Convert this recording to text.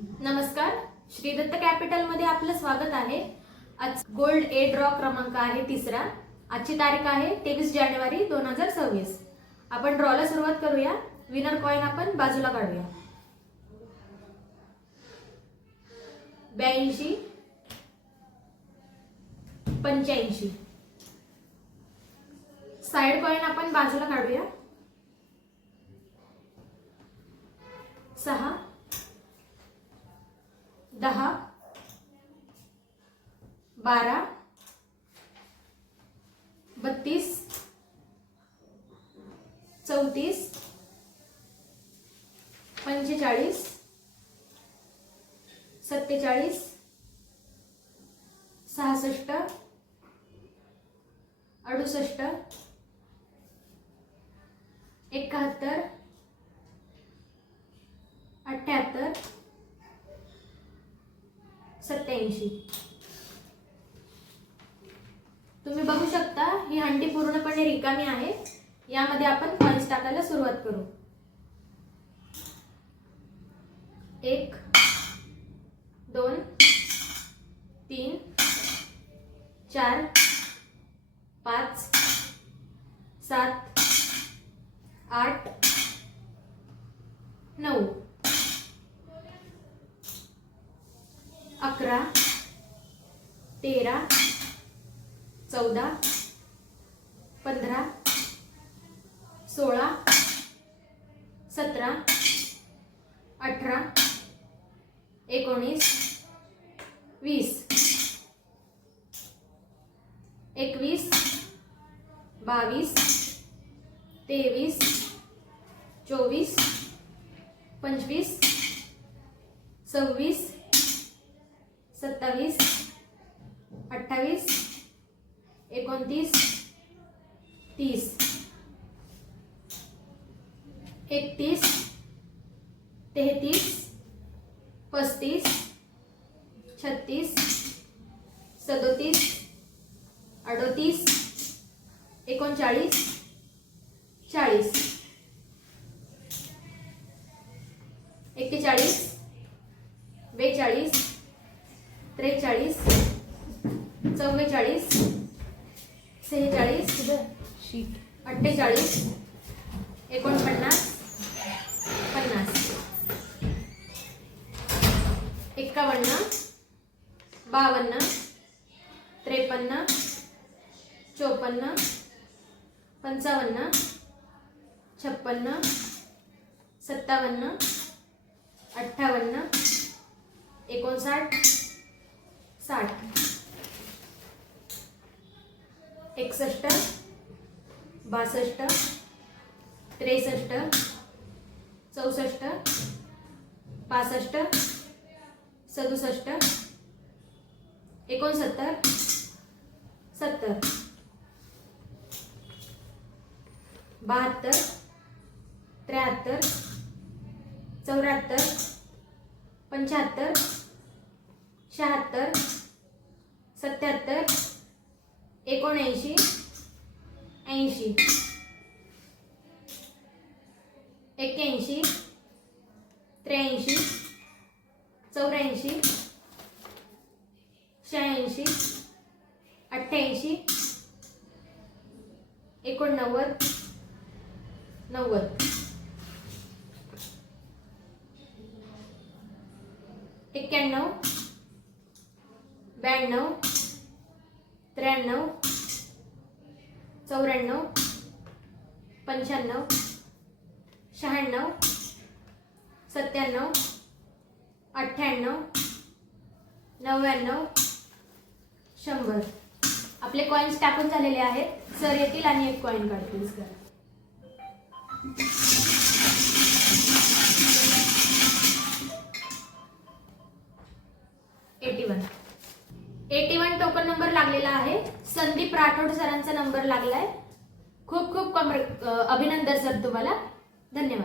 नमस्कार. श्री दत्त कॅपिटलमध्ये आपलं स्वागत आहे. आज गोल्ड ए ड्रॉ क्रमांक आहे तिसरा. आजची तारीख आहे तेवीस जानेवारी दोन हजार सव्वीस. आपण ड्रॉला सुरुवात करूया. विनर कॉइन आपण बाजूला काढूया. ब्याऐंशी. पंच्याऐंशी. साइड कॉइन आपण बाजूला काढूया. सहा. दहा बारा बत्तीस चौतीस पंचेचाळीस सत्तेचाळीस सहासष्ट अडुसष्ट एकाहत्तर सत्याऐंशी. तुम्ही बघू शकता ही हंडी पूर्णपणे रिकामी आहे. यामध्ये आपण कॉइन्स टाकायला सुरुवात करू. एक दोन तीन चार पाच सात आठ नऊ. अकरा तेरा चौदा पंधरा सोळा सतरा अठरा एकोणीस वीस एकवीस बावीस तेवीस चोवीस पंचवीस सव्वीस सत्तावीस अठ्ठावीस एकोणतीस तीस. एकतीस तेहतीस पस्तीस छत्तीस सदोतीस अडोतीस एकोणचाळीस चाळीस. एक्केचाळीस बेचाळीस त्रेचाळीस चव्वेचाळीस सेहेचाळीस अठ्ठेचाळीस एकोणपन्नास पन्नास. एक्कावन्न बावन्न त्रेपन्न चोपन्न पंचावन्न छप्पन्न सत्तावन्न अठ्ठावन्न एकोणसाठ साठ. एकसष्ट बासष्ट त्रेसष्ट चौसष्ट पासष्ट सदुसष्ट एकोणसत्तर सत्तर. बहात्तर त्र्याहत्तर चौऱ्याहत्तर पंच्याहत्तर शहात्तर एकोणऐंशी ऐंशी. एक्क्याऐंशी त्र्याऐंशी चौऱ्याऐंशी शहाऐंशी अठ्ठ्याऐंशी एकोणनव्वद नव्वद. एक्क्याण्णव ब्याण्णव त्र्याण्णव चौऱ्याण्णव पंच्याण्णव शहाण्णव सत्त्याण्णव अठ्ठ्याण्णव नव्याण्णव शंभर. आपले कॉईन्स टाकून झालेले आहेत. सर येतील आणि एक कॉईन काढतील sir eighty one token number लागलेला आहे. संदीप राठोड सरांचा नंबर लागलाय. खूप खूप कॉम्र- अभिनंदन सर तुम्हाला. धन्यवाद.